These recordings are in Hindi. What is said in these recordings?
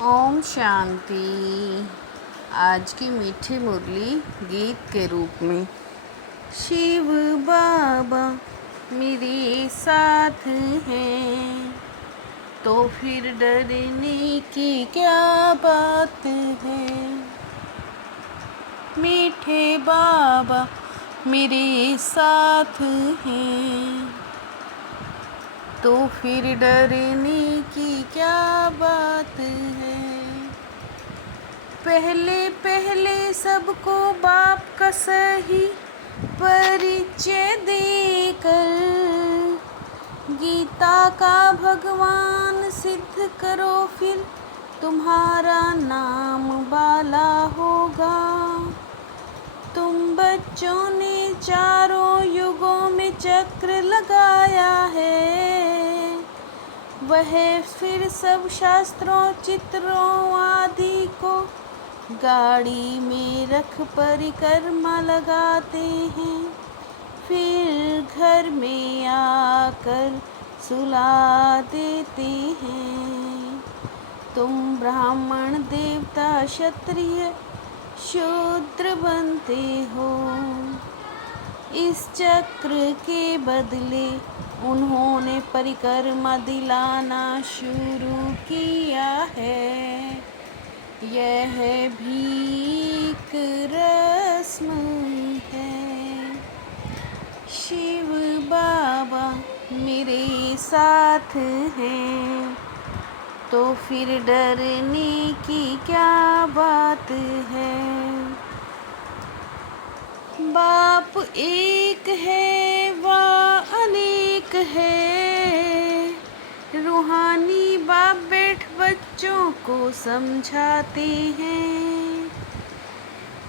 ओम शांति। आज की मीठी मुरली गीत के रूप में। शिव बाबा मेरे साथ हैं तो फिर डरने की क्या बात है। मीठे बाबा मेरे साथ हैं तो फिर डरने की क्या बात है। पहले पहले सबको बाप का सही परिचय देकर गीता का भगवान सिद्ध करो, फिर तुम्हारा नाम बाला होगा। तुम बच्चों ने चारों युगों में चक्र लगाया है, वह फिर सब शास्त्रों चित्रों आदि को गाड़ी में रख परिक्रमा लगाते हैं, फिर घर में आकर सुला देते हैं। तुम ब्राह्मण देवता क्षत्रिय शूद्र बनते हो। इस चक्र के बदले उन्होंने परिक्रमा दिलाना शुरू किया है। यह भीख रस्म है। शिव बाबा मेरे साथ हैं तो फिर डरने की क्या बात है। बाप एक है वा अनेक है, रूहानी बाप बैठ बच्चों को समझाते हैं।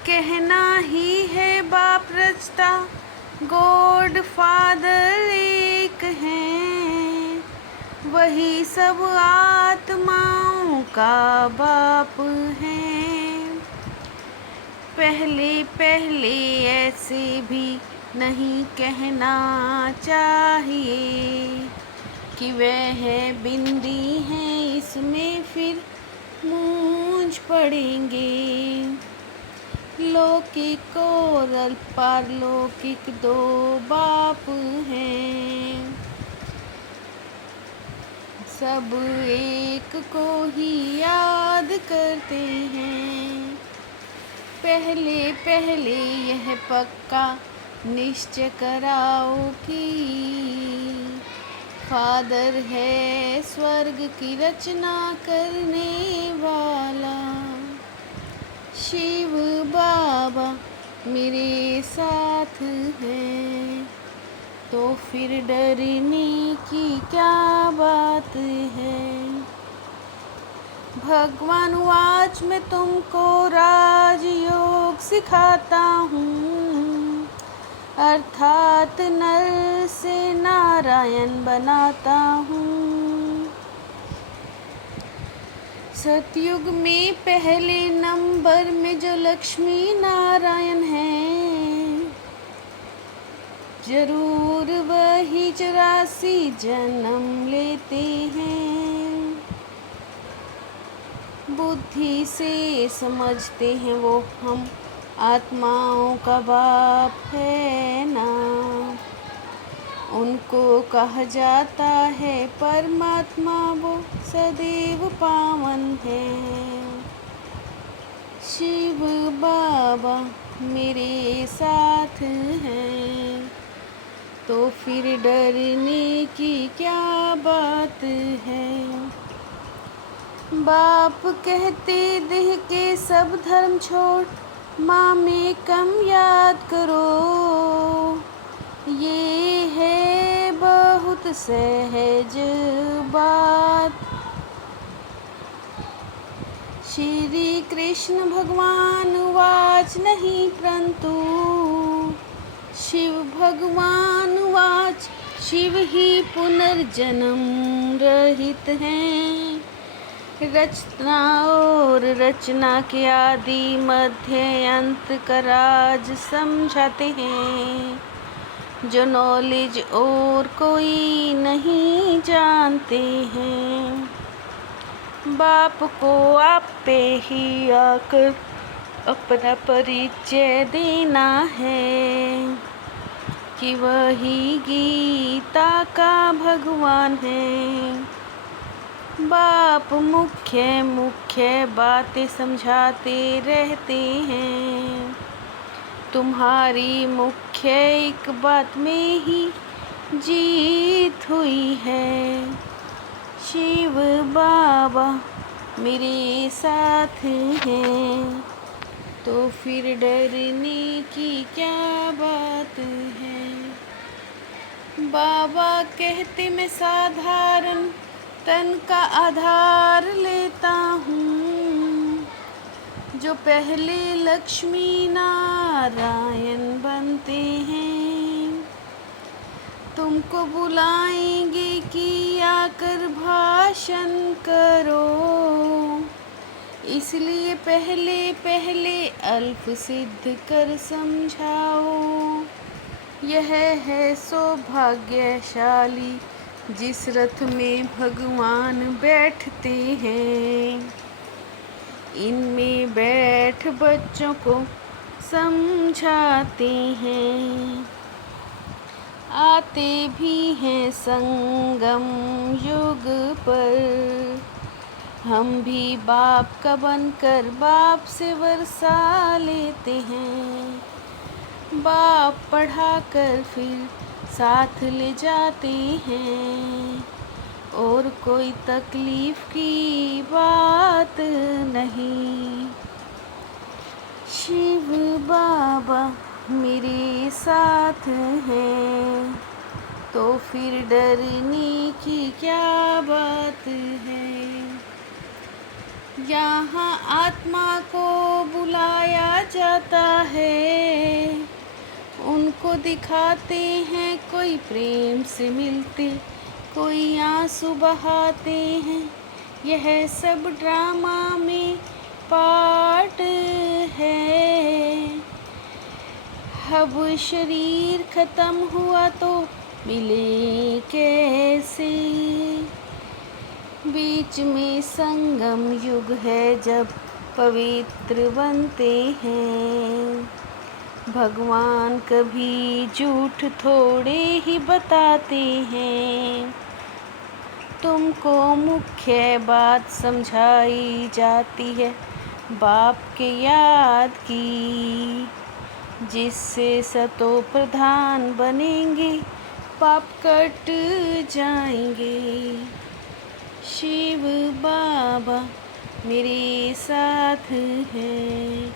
कहना ही है बाप रचता गॉड फादर एक हैं, वही सब आत्माओं का बाप है। पहले पहले ऐसे भी नहीं कहना चाहिए कि वह बिंदी हैं, इसमें फिर मूंझ पड़ेंगे। लौकिक और पारलौकिक दो बाप हैं, सब एक को ही याद करते हैं। पहले पहले यह पक्का निश्चय कराओ कि फादर है स्वर्ग की रचना करने वाला। शिव बाबा मेरे साथ हैं तो फिर डरने की क्या बात है। भगवान वाच मैं तुमको राजयोग सिखाता हूँ, अर्थात नर से नारायण बनाता हूँ। सतयुग में पहले नंबर में जो लक्ष्मी नारायण हैं, जरूर वही 84 जन्म लेते हैं। बुद्धि से समझते हैं वो हम आत्माओं का बाप है ना, उनको कहा जाता है परमात्मा, वो सदैव पावन है। शिव बाबा मेरे साथ हैं तो फिर डरने की क्या बात है। बाप कहते देह के सब धर्म छोड़ माँ में कम याद करो, ये है बहुत सहज बात। श्री कृष्ण भगवान वाच नहीं परंतु शिव भगवान वाच, शिव ही पुनर्जन्म रहित हैं। रचना और रचना के आदि मध्य अंत का राज समझाते हैं, जो नॉलेज और कोई नहीं जानते हैं। बाप को आप पे ही आकर अपना परिचय देना है कि वही गीता का भगवान है। बाप मुख्य मुख्य बातें समझाते रहते हैं, तुम्हारी मुख्य एक बात में ही जीत हुई है। शिव बाबा मेरे साथ हैं, तो फिर डरने की क्या बात है। बाबा कहते मैं साधारण तन का आधार लेता हूँ, जो पहले लक्ष्मी नारायण बनते हैं। तुमको बुलाएंगे कि आकर भाषण करो, इसलिए पहले पहले अल्प सिद्ध कर समझाओ। यह है सौभाग्यशाली जिस रथ में भगवान बैठते हैं, इनमें बैठ बच्चों को समझाते हैं। आते भी हैं संगम युग पर, हम भी बाप का बनकर बाप से वर्षा लेते हैं। बाप पढ़ा कर फिर साथ ले जाते हैं, और कोई तकलीफ की बात नहीं। शिव बाबा मेरे साथ हैं, तो फिर डरने की क्या बात है। यहाँ आत्मा को बुलाया जाता है, उनको दिखाते हैं, कोई प्रेम से मिलते, कोई आंसू बहाते हैं। यह सब ड्रामा में पार्ट है। अब शरीर खत्म हुआ तो मिले कैसे, बीच में संगम युग है जब पवित्र बनते हैं। भगवान कभी झूठ थोड़े ही बताते हैं, तुमको मुख्य बात समझाई जाती है बाप के याद की, जिससे सतो प्रधान बनेंगे, पाप कट जाएंगे। शिव बाबा मेरे साथ हैं,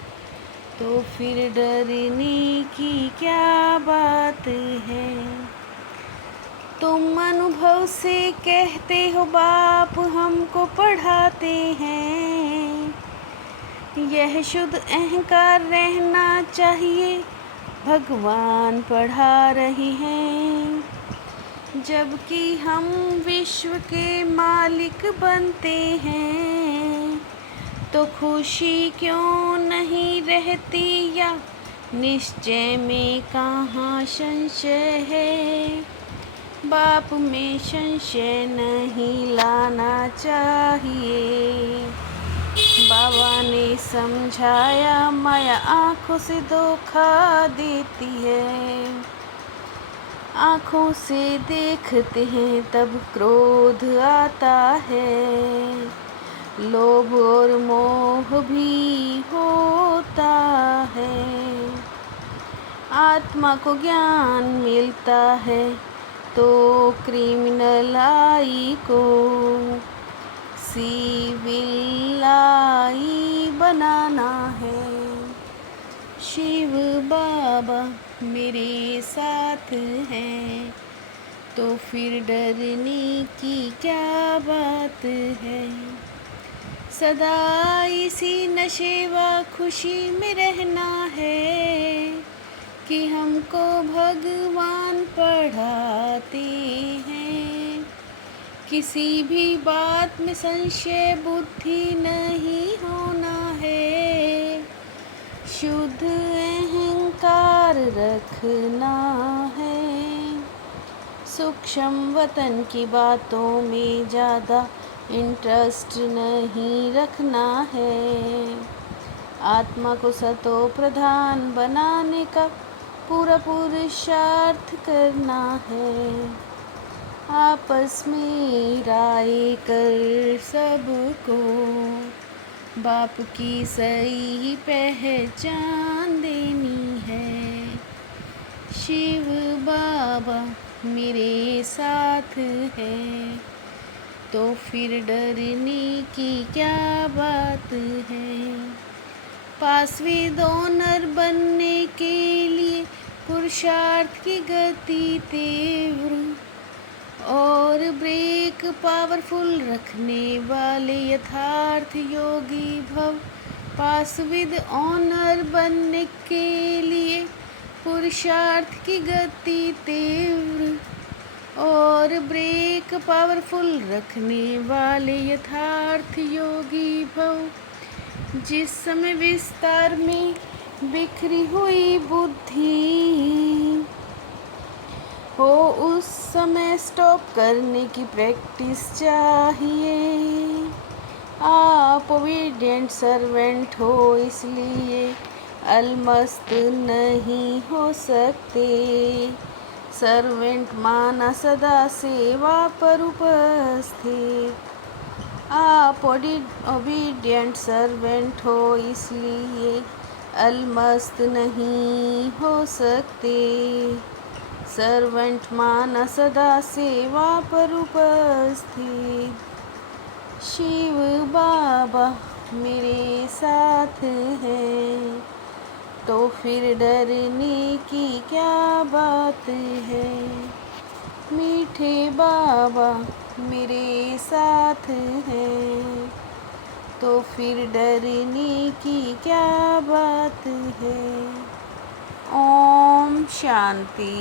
तो फिर डरने की क्या बात है। तुम अनुभव से कहते हो बाप हमको पढ़ाते हैं, यह शुद्ध अहंकार रहना चाहिए, भगवान पढ़ा रहे हैं। जबकि हम विश्व के मालिक बनते हैं, तो खुशी क्यों नहीं रहती, या निश्चय में कहाँ संशय है। बाप में संशय नहीं लाना चाहिए। बाबा ने समझाया माया आँखों से धोखा देती है, आँखों से देखते हैं तब क्रोध आता है, लोभ और मोह भी होता है। आत्मा को ज्ञान मिलता है तो क्रिमिनल आई को सिविल आई बनाना है। शिव बाबा मेरे साथ हैं, तो फिर डरने की क्या बात है। सदा इसी नशे व खुशी में रहना है, कि हमको भगवान पढ़ाते हैं। किसी भी बात में संशय बुद्धि नहीं होना है, शुद्ध अहंकार रखना है। सूक्ष्म वतन की बातों में ज़्यादा इंटरेस्ट नहीं रखना है। आत्मा को सतो प्रधान बनाने का पूरा पुरुषार्थ करना है। आपस में राय कर सबको बाप की सही पहचान देनी है। शिव बाबा मेरे साथ है, तो फिर डरने की क्या बात है। पासवें ऑनर बनने के लिए पुरुषार्थ की गति तीव्र और ब्रेक पावरफुल रखने वाले यथार्थ योगी भव। पासवें ऑनर बनने के लिए पुरुषार्थ की गति तीव्र और ब्रेक पावरफुल रखने वाले यथार्थ योगी भव। जिस समय विस्तार में बिखरी हुई बुद्धि हो, उस समय स्टॉप करने की प्रैक्टिस चाहिए। आप ओबीडिएंट सर्वेंट हो, इसलिए अलमस्त नहीं हो सकते। सर्वेंट माना सदा सेवा पर उपस्थित। आप ओबीडिएंट सर्वेंट हो, इसलिए अलमस्त नहीं हो सकते। सर्वेंट माना सदा सेवा पर उपस्थित। शिव बाबा मेरे साथ हैं, तो फिर डरने की क्या बात है। मीठे बाबा मेरे साथ हैं, तो फिर डरने की क्या बात है। ओम शांति।